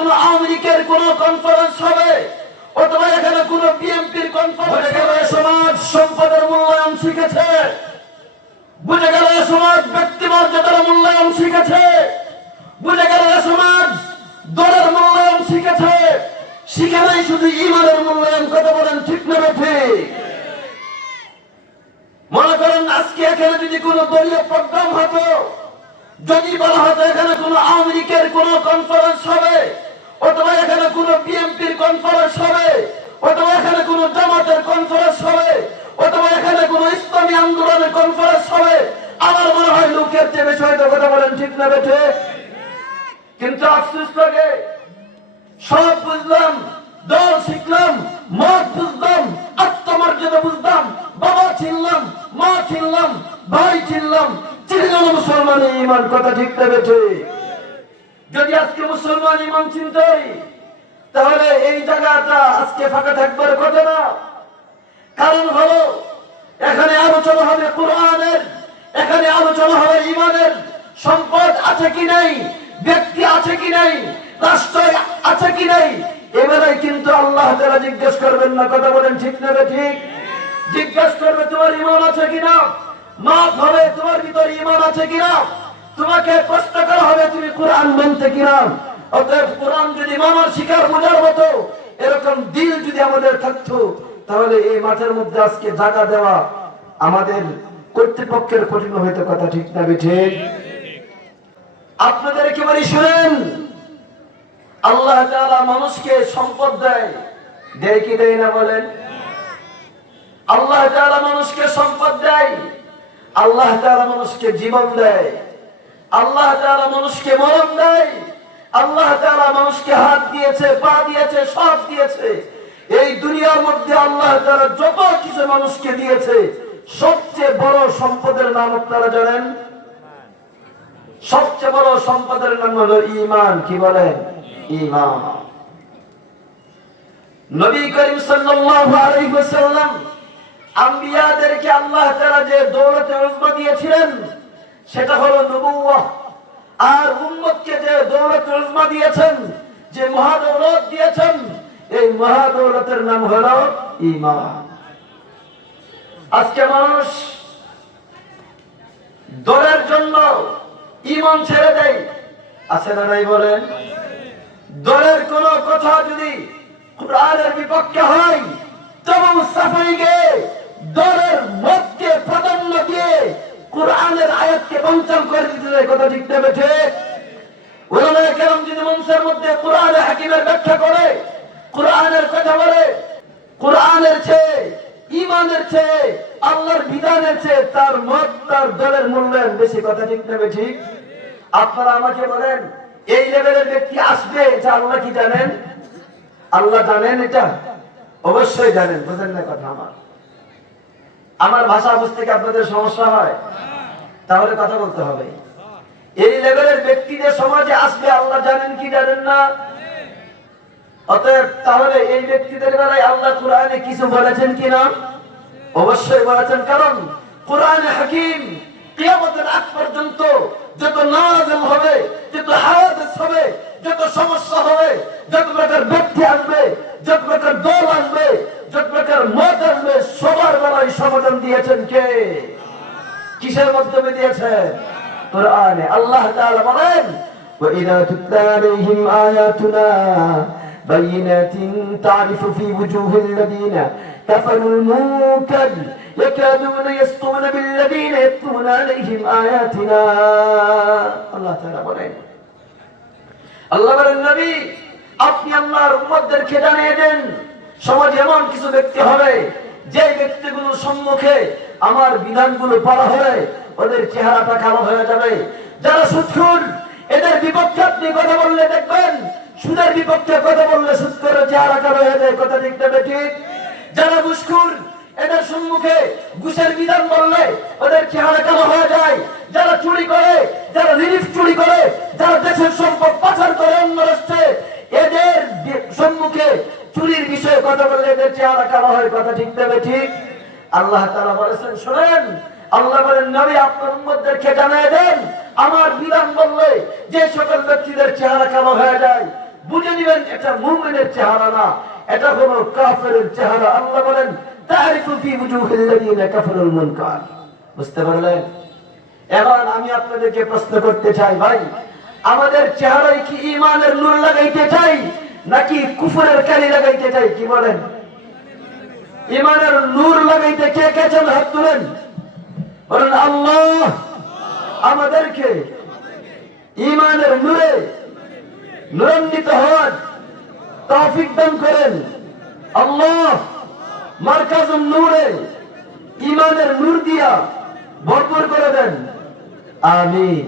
কোনো আওয়ামী লীগের কোনো কনফারেন্স হবে অথবা এখানে কোনো বিএনপির কনফারেন্স হবে, সমাজ সম্পদের মূল্যায়ন শিখেছে, বুঝে গেল সমাজ ব্যক্তিমর্যাদার মূল্যায়ন শিখেছে, বুঝে গেল সমাজ দলের মূল্যায়ন শিখেছে, শিখে নাই শুধু ঈমানের মূল্যায়ন। কথা বলেন ঠিক না ঠিক? মনে করেন আজকে এখানে যদি কোনো দলীয় প্রোগ্রাম হতো, যদি বলা হতো এখানে কোনো আওয়ামী লীগের কোনো কনফারেন্স হবে অথবা এখানে কোনো বিএনপির কনফারেন্স হবে অথবা এখানে কোনো জামাতের কনফারেন্স হবে অথবা এখানে কোনো ইসলামী আন্দোলনের কনফারেন্স হবে, আমার মনে হয় লোকের চেয়ে বেশি হয়তো। কথা বলেন ঠিক না বেঠে? কিন্তু আফসোস লাগে, সব বুঝলাম, দল শিখলাম, মত বুঝলাম, আত্মমর্যাদা বুঝলাম, বাবা চিনলাম, মা চিনলাম, ভাই চিনলাম, চিনলাম মুসলমান ঈমান। কথা ঠিক না বেঠে? যদি আজকে মুসলমান ঈমান চিনতেই, তাহলে এই জায়গাটা আজকে ফাঁকা থাকবার কথা না। কারণ হলো এখানে আলোচনা হবে কোরআনের, এখানে আলোচনা হবে ঈমানের। সম্পদ আছে কি নাই, ব্যক্তি আছে কি নাই, রাষ্ট্র আছে কি নাই, এবারে কিন্তু আল্লাহ তাআলা জিজ্ঞেস করবেন না। কথা বলেন ঠিক না ঠিক? জিজ্ঞেস করবে তোমার ঈমান আছে কিনা, মাফ হবে তোমার ভিতরে ঈমান আছে কিনা, তোমাকে প্রশ্ন করা হবে তুমি কোরআন মানতে কিনা। অতএব কোরআন যদি মানার শিকার বোঝার মতো এরকম দিল যদি আমাদের থাকতো, তাহলে এই মাঠের মধ্যে আজকে জায়গা দেওয়া আমাদের কর্তৃপক্ষের কঠিন হইতো। কথা ঠিক না ঠিক? আপনাদের একেবারে শুনেন, আল্লাহ তাআলা মানুষকে সম্পদ দেয়, দেয় কি দেয় না বলেন? আল্লাহ তাআলা মানুষকে সম্পদ দেয়, আল্লাহ তাআলা মানুষকে জীবন দেয়, আল্লাহ তাআলা মানুষকে মরণ দেয়, আল্লাহ তাআলা মানুষকে হাত দিয়েছে, পা দিয়েছে, সব দিয়েছে। এই দুনিয়ার মধ্যে আল্লাহ তাআলা যত কিছু মানুষকে দিয়েছে, সবচেয়ে বড় সম্পদের নাম আপনারা জানেন? সবচেয়ে বড় সম্পদের নাম হলো ঈমান। কি বলেন? ঈমান। নবী করিম সাল্লাল্লাহু আলাইহি ওয়াসাল্লাম আম্বিয়াদেরকে আল্লাহ তাআলা যে দৌলতে উজমা দিয়েছিলেন সেটা হলো নবুয়্যাহ। আর উম্মতকে যে দৌলতে উজমা দিয়েছেন, যে মহাদৌলত দিয়েছেন, এই মহাদৌলতের নাম হলো ঈমান। আজকে মানুষ দলের জন্য ঈমান ছেড়ে দেয়, আছে না নাই বলেন? দলের কোন কথা যদি কোরআনের বিপক্ষে হয় তবু সাফাই গিয়ে দলের মতকে প্রাধান্য দিয়ে কোরআনের আয়াতকে বঞ্চন করে দিতে যায়। কথা ঠিক না ঠিক? উলামায়ে কেরাম যদি মঞ্চের মধ্যে কোরআনে হাকিমের ব্যাখ্যা করে, কোরআনের কথা বলে, কোরআনের চেয়ে, ঈমানের চেয়ে, আল্লাহর বিধানের চেয়ে তার মত, তার দলের মূল্যায়ন বেশি। কথা ঠিক না ঠিক? আপনারা আমাকে বলেন, এই লেভেলের ব্যক্তি আসবে যে আল্লাহ কি জানেন? আল্লাহ জানেন? এটা অবশ্যই জানেন। বুঝেন না কথা? আমার ভাষা বুঝতে কি আপনাদের সমস্যা হয়? তাহলে কথা বলতে হবে। এই লেভেলের ব্যক্তি যে সমাজে আসবে আল্লাহ জানেন কি জানেন না? অতএব তাহলে এই ব্যক্তিদের বেলায় আল্লাহ কোরআনে কিছু বলেছেন কিনা? অবশ্যই বলেছেন। কারণ কোরআনে হাকিম কিয়ামতের আগ পর্যন্ত যত নাযিল হবে, যত হাদিস হবে, যত সমস্যা হবে, যত প্রকার ব্যক্তি আসবে, যত প্রকার দল আসবে, যত প্রকার মত আসবে, সবার বেলায় সমাধান দিয়েছেন কে? কিসের মাধ্যমে দিয়েছেন? কোরআনে। আল্লাহ তাআলা বলেন, وَإِذَا تُتْلَى عَلَيْهِمْ آيَاتُنَا بَيِّنَاتٍ تَعْرِفُ فِي وُجُوهِ الَّذِينَ كَفَرُوا الْمُنكَرَ يَكَادُونَ يَسْطُونَ بِالَّذِينَ يَتْلُونَ عَلَيْهِمْ آيَاتِنَا। আল্লাহ তাআলা বলেন, আল্লাহ বলেন, নবী আপনি আল্লাহর উম্মতদেরকে জানিয়ে দেন, সমাজে এমন কিছু ব্যক্তি হবে যে ব্যক্তিগুলোর সম্মুখে আমার বিধানগুলো পড়া হবে ওদের চেহারাটা কালো হয়ে যাবে। যারা সুদখোর, এদের বিপক্ষে আপনি কথা বললে দেখবেন সুদের বিপক্ষে কথা বললে সুদ করে চেহারা কালো হয়ে যায়। কথা ঠিক না ঠিক? যারা ঘুষখোর, এদের সম্মুখে ঘুষের বিধান বললে ওদের চেহারা কালো হয়ে যায়। যারা চুরি করে, যারা রিলিফ চুরি করে, যারা দেশের সম্পদ পাচার করে অন্য রাষ্ট্রে, এদের সম্মুখে চুরির বিষয়ে কথা বললে এদের চেহারা কালো হয়। কথা ঠিক না ঠিক? আল্লাহ তাআলা বলেছেন, শুনেন, আল্লাহ বলেন, নবী আপনার উম্মতদেরকে জানিয়ে দেন আমার বিধান বললে যে সকল ব্যক্তিদের চেহারা কালো হয়ে যায় বুঝে নিবেন এটা মুমিনের চেহারা না, এটা হলো কাফেরের চেহারা। আল্লাহ বলেন তারিফু ফি ওয়ুজুহিল্লাযিনা কাফারুল মুনকার। বুঝতে পারলেন? এবার আমি আপনাদেরকে প্রশ্ন করতে চাই, ভাই আমাদের চেহারায় কি ঈমানের নূর লাগাইতে চাই নাকি কুফরের কালি লাগাইতে চাই? কি বলেন? ঈমানের নূর লাগাইতে কে কে চান? হাত তুলেন, বলেন আল্লাহ আমাদেরকে ঈমানের নূরে নূরান্বিত হওয়ার তৌফিক দান করেন। আল্লাহ মারকাজুন নূরে ঈমানের নূর দিয়া ভরপুর করে দেন। আমিন।